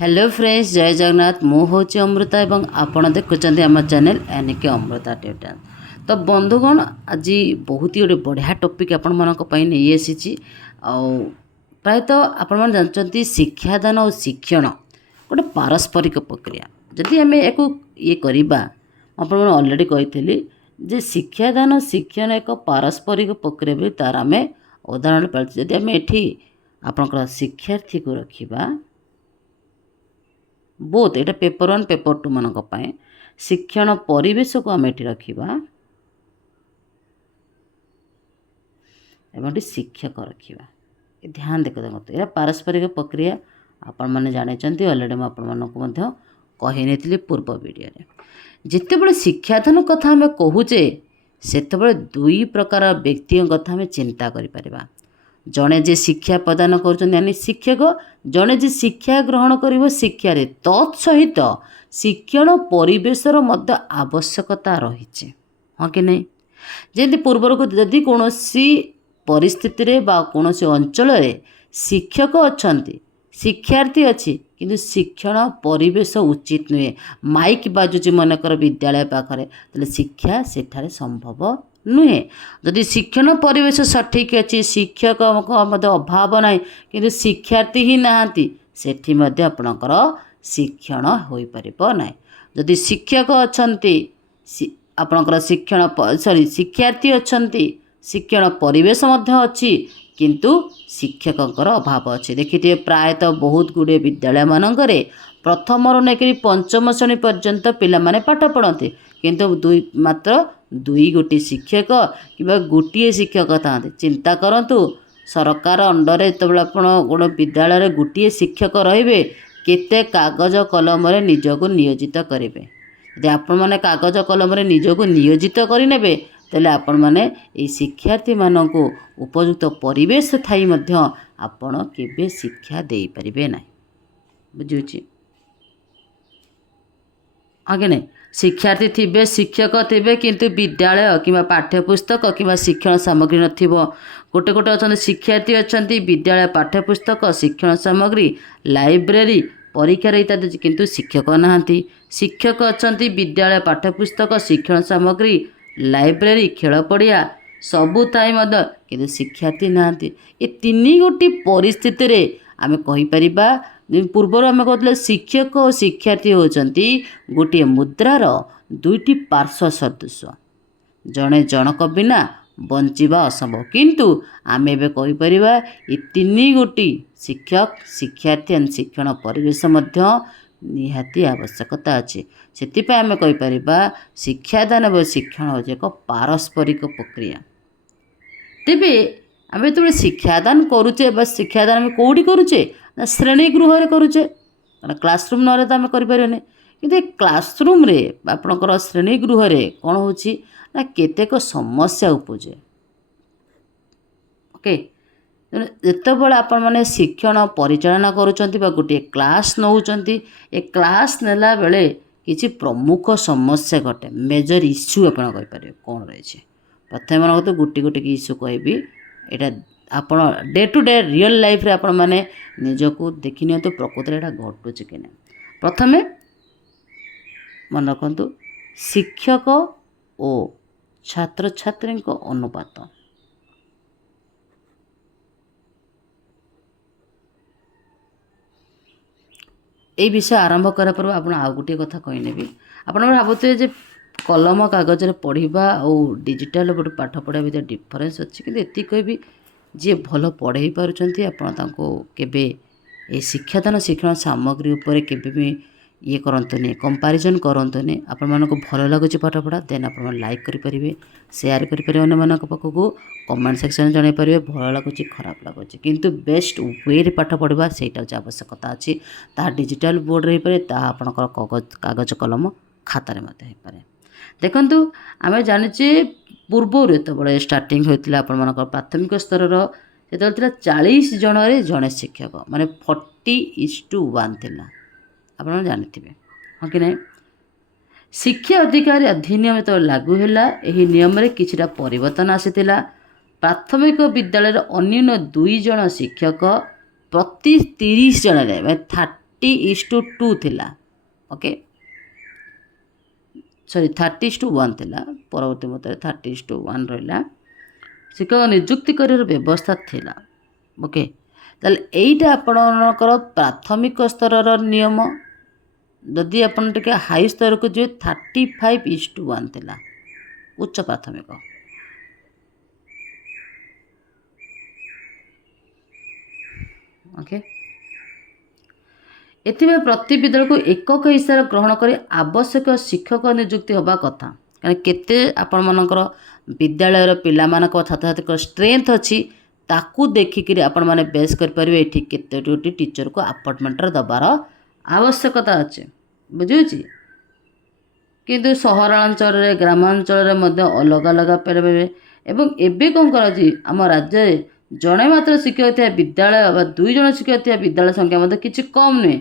Hello friends जय जगन्नाथ मु हूँ अमृता एवं आपण देखुं आम चैनल यानी अमृता ट्यूटर। तो बंधुगण आज बहुत ही गोटे बढ़िया टॉपिक आपण मानी नहीं आसी प्रायतः आपण जानते शिक्षादान और शिक्षण गोटे पारस्परिक प्रक्रिया। जदि आम एक ये करवा आप अलरेडी कही जे शिक्षादान शिक्षण एक पारस्परिक प्रक्रिया भी तार आम उदाहरण पाई। जदि आम ये आपणकर शिक्षार्थी को रखा बोथ ये पेपर 1 पेपर 2 मानी शिक्षण परिवेश को आम ये रखा एवं शिक्षक रखा ध्यान देख देखो यह पारस्परिक प्रक्रिया आपण मैंने जानते अलरेडी मुझे कही नहीं पूर्व वीडियो जिते बड़े शिक्षादान कथा आम कहूचे से दुई प्रकार व्यक्ति कथा आम चिंता करिपरिबा। जड़े जे शिक्षा प्रदान कर शिक्षक जड़े जे शिक्षा ग्रहण कर शिक्षा तत्सहित शिक्षण परिवेशर मध्य आवश्यकता रही हाँ कि नहीं। जमी पूर्वर को जदि कौन परिस्थिति बा कौन अंचल शिक्षक अच्छा शिक्षार्थी अच्छी किंतु शिक्षण परिवेश उचित नुहे माइक बाजुची मनकर विद्यालय पाखे तो शिक्षा सेठारे संभव नुहे। जदि शिक्षण परिवेश सठिक अच्छी शिक्षक अभाव ना कि शिक्षार्थी ही नहांती सेठी मध्य आपणकर शिक्षण हो पार ना। जदि शिक्षक अच्छा आपणकर शिक्षण सॉरी शिक्षार्थी अच्छा शिक्षण परिवेश अच्छी किंतु शिक्षकर अभाव अच्छे। देखिए प्रायतः बहुत गुड़े विद्यालय मानक प्रथम नहीं पंचम श्रेणी पर्यंत पिला माने पाठ पढ़ते किंतु मात्र दुई गोटी शिक्षक कि गोटे शिक्षक था। चिंता करंतु सरकार अंडर जो गोटे विद्यालय गोटे शिक्षक रे केते कागज कलम निजक नियोजित करेंगे। यदि आपण मैंने कागज कलम निजक नियोजित करेंगे तेल आपण मैंने शिक्षार्थी मानक उपयुक्त परिवेश थाई आपण केबे शिक्षा दे पारिबे ना। बुझुची आगे नहीं शिक्षार्थी थे शिक्षक थे किंतु विद्यालय कि पाठ्यपुस्तक कि शिक्षण सामग्री नथिबो। गोटे गोटे अच्छा शिक्षार्थी अच्छा विद्यालय पाठ्यपुस्तक शिक्षण सामग्री लाइब्रेरी परीक्षा इत्यादि किंतु शिक्षक नहांती। शिक्षक अच्छा विद्यालय पाठ्यपुस्तक शिक्षण सामग्री लाइब्रेरी खेल पड़िया सबू थाई किंतु शिक्षार्थी नहांती। ये तीन गोटी परिस्थिति रे आमे कहि परिबा पूर्वर आम कहते शिक्षक और शिक्षार्थी होती गोटे मुद्रार दुईटी पार्श्व सदृश जड़े जनक बिना बंचिबा असंभव। किंतु आम ए कहीपर ये तीन गोटी शिक्षक शिक्षार्थी शिक्षण परिवेश निहाती आवश्यकता अच्छे। से आम कहीपर शिक्षादान और शिक्षण हूँ एक पारस्परिक प्रक्रिया। तेबे आम जो शिक्षादान करुचे शिक्षादान आम कौटी करुचे ना श्रेणी गृह करुचे क्लासरूम ना तो आम करें कि क्लासरूम आपणकर श्रेणी गृह कौन हो केतेक समस्या उपजे। ओके जितेबाला आपण मैंने शिक्षण परिचालना करुँच गोटे क्लास नौकरी ए क्लास नेला बेले किसी प्रमुख समस्या घटे मेजर इश्यू आपड़ कहीपर कौन रही। प्रथम मन तो गोटे गोटे इश्यू कहबी यहाँ आप day to day real life रे आपण मैंने निजको देखनी तो प्रकृत यहाँ घटुचे कि ना। प्रथम मन रखु शिक्षक और छात्र छात्री अनुपात ये विषय आरंभ करा पर आप आउ गोटे कथा कहीने आप भावुए जे कलम कागज पढ़ा और डिजिटल गोटे पाठ पढ़ा भर डिफरेन्स अच्छी कि ये कहबी जी भल पढ़े पार्टी आपे शिक्षादान शिक्षण सामग्री उपर केबे भी ये करंतुनी कंपैरिजन करंतुनी आपण मानको भल लगुच पाठ पढ़ा देन आप लाइक करेंगे शेयर करेंगे अन्य मानक पाखक कमेंट सेक्शन जन पारे भल लगुच खराब लगुच किंतु बेस्ट वे पाठ पढ़ा से आवश्यकता अच्छी ताहा डिजिटल बोर्ड रही पारे ताहा आपणकर कागज कलम खातार पारे। देखंतु आमे जानिचे पूर्व जो स्टार्टिंग होता आप प्राथमिक स्तर जो 40 जन जड़े शिक्षक माने 40:1 थिला आप जानते हाँ कि नहीं। शिक्षा अधिकार अधिनियम तो लागू है यही नियम रे किछिटा परिवर्तन आसीथिला। प्राथमिक विद्यालय अन्य 2 जन शिक्षक प्रति 30 जन 30:2 थिला ओके सॉरी 30:1 थिला परवर्ती मत 30:1 रहा शिक्षक नियुक्ति कर व्यवस्था थिला ओके ताल एटा आपणकर प्राथमिक स्तर नियम जदि आपन टिके हाई स्तर को जो 35:1 थिला उच्च प्राथमिक ओके एथि प्रति विद्यालय को एकक हिसाब ग्रहण कर आवश्यक शिक्षक नियुक्ति होगा कथा कारण केते आपण मानकर विद्यालय पिला मानक छात्र छात्री स्ट्रेंथ अच्छी ताकू देखिक आपण मैंने बेस करें ये केतोटी टीचर को अपॉइंटमेंट दबार आवश्यकता अच्छे बुझे किंतु सहरांचल ग्रामांचल अलग अलग पारे एवं एबे कौन करम राज्य जड़े मात्र शिक्षक थे विद्यालय 2 जन शिक्षक थे विद्यालय संख्या किसी कम नुहे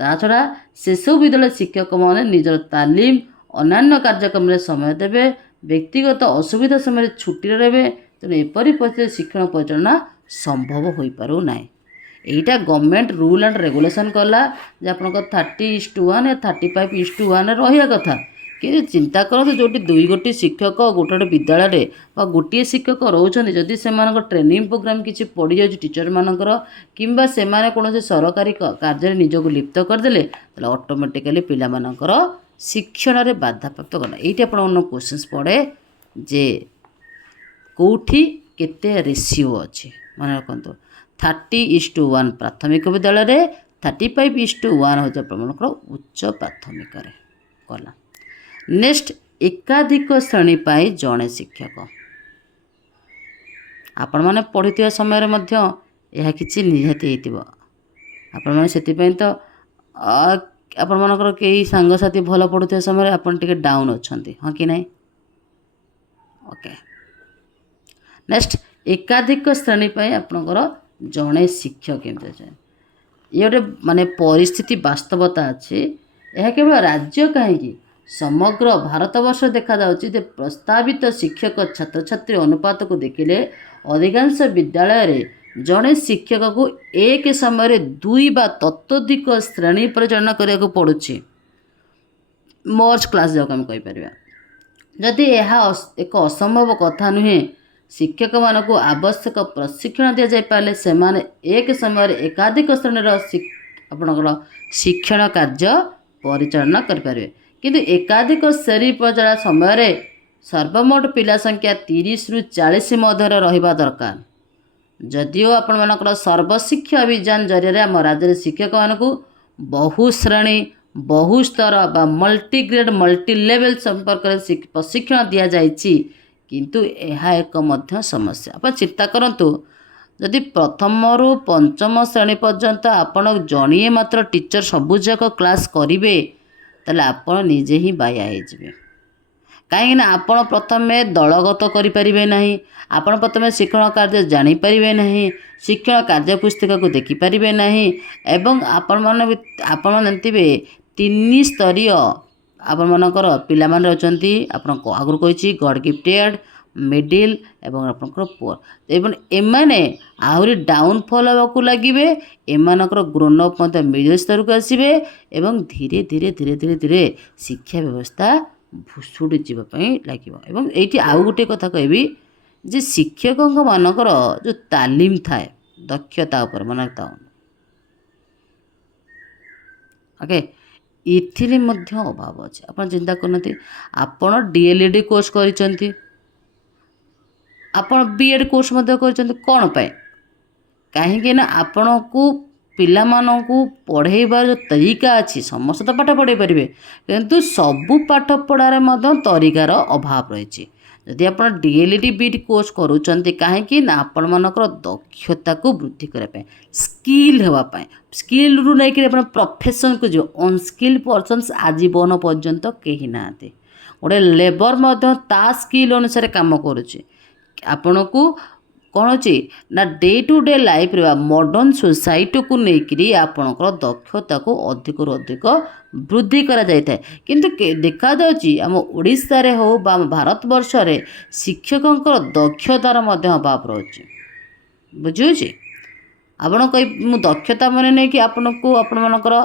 ता छड़ा से सब विद्यालय शिक्षक मैंने निजर तालीम अन्य कार्यक्रम में समय देवे व्यक्तिगत असुविधा समय छुट्टी रे तेणु एपरी परिस्थिति शिक्षण परिचालना संभव हो पारू ना यहीटा गवर्नमेंट रूल एंड रेगुलेशन कला जे आप 30:1 या 35:1 रहा कथा कि चिंता करो जो 2 गोटी शिक्षक गोटे विद्यालय गोटे शिक्षक रोचते जदि से ट्रेनिंग प्रोग्राम किसी पड़ जाए टीचर मानकर किंबा से कौन सरकारी कार्य निजक लिप्त करदे ऑटोमेटिकली पिला मानकर शिक्षण में बाधा प्राप्त करना ये क्वेश्चन पड़े जे कौटी केते रेशियो अच्छे मन रखु 30:1 प्राथमिक विद्यालय 35:1 हूँ आपंकर उच्च प्राथमिक कला नेक्स्ट एकाधिक श्रेणी पाई जड़े शिक्षक आपण मैंने पढ़ी समय यह किसी निहाती आपण मैंने से तो आपण मनकर कई सांगसाथी भल पढ़ुवा समय आपन टिके डाउन अच्छा हाँ कि नहीं ओके नेक्स्ट एकाधिक श्रेणी पाई आपणकर जड़े शिक्षक केमती अच्छे ये गोटे माने परिस्थिति वास्तवता अच्छे यह केवल राज्य कहीं समग्र भारत वर्ष देखा जाउछि प्रस्तावित शिक्षक छात्र छात्री अनुपात को देखिले अधिकांश विद्यालय रे जड़े शिक्षक को एक समय 2 बा तत्वधिक श्रेणी परिचालन करिया पड़ुछि मर्ज क्लास जो आम कहीपर जदि यह एक असंभव कथा नुहे शिक्षक मान को आवश्यक प्रशिक्षण दि जाए से एक समय एकाधिक श्रेणीर आपणकर शिक्षण कार्य परिचालन करें किंतु एकाधिक श्रेणी परिचालन समय सर्वमोट पिला संख्या 30 रु 40 मध्य रहा दरकार जदिओ आपण मानकर सर्वशिक्षा अभियान जरिए आम राज्य शिक्षक मान बहु श्रेणी बहु स्तर बा मल्टीग्रेड मल्टी लेवल संपर्क प्रशिक्षण दि जाइछि किंतु यह एक मध्य समस्या आप चिंता करंतु जदि प्रथम रु पंचम श्रेणी पर्यंत आपण जणिए मात्र टीचर सबुजाक क्लास करेंगे ताले आपण निजे ही बाया हो कहीं आपण प्रथम दलगत करें ना आपण प्रथम शिक्षण कार्य जानीपर ना शिक्षण कार्य पुस्तिका को देखिपारे ना एवं आपण जानते 3 स्तरीय आपण मानकर पिला माने अछंती आपण आगु कही गॉड गिफ्टेड मिडिल एवं आपनकर पुअर एवं एमाने आहुरी डाउनफॉल होगा लगे एमानकर ग्रोन अप मिडिल स्तर को आसवे एवं धीरे धीरे धीरे धीरे धीरे शिक्षा व्यवस्था भुसुड़ी जावाई लगे ये आउ गोटे कथा कहबी जे शिक्षक मानकर जो तालीम थाए दक्षता उपर मन ओके इथिरे मध्य अभाव अच्छे आप चिंता करते आपण डीएलईडी कोर्स करिसेंती आपण बीएड कोर्स कौन पाए कहीं आपण को पिला मानू पढ़ेबार जो तरीका अच्छी समस्त तो पाठ पढ़े पारे किंतु सबू पाठ पढ़ार तरीकार अभाव रही जदि आप डीएलईडी बीएड कोर्स करुँच कहीं आपण मानकर दक्षता को वृद्धि करने स्किल होगापाई स्किल रु नहीं प्रोफेशन को जो अनस्किल पर्सन्स आजीवन पर्यंत कहीं ना गोटे लेबर ता स्किल अनुसार काम करुचे आपण को कौन अच्छे ना day to day life modern society को लेकिन आपणकर दक्षता को अधिक अधिक वृद्धि करा जाए किंतु देखा आम ओडिशा रे हो बा भारत वर्ष रे शिक्षकों दक्षतार अभाव रही बुझे आपण कही दक्षता मैंने नहीं कि आपण को आपण मानकर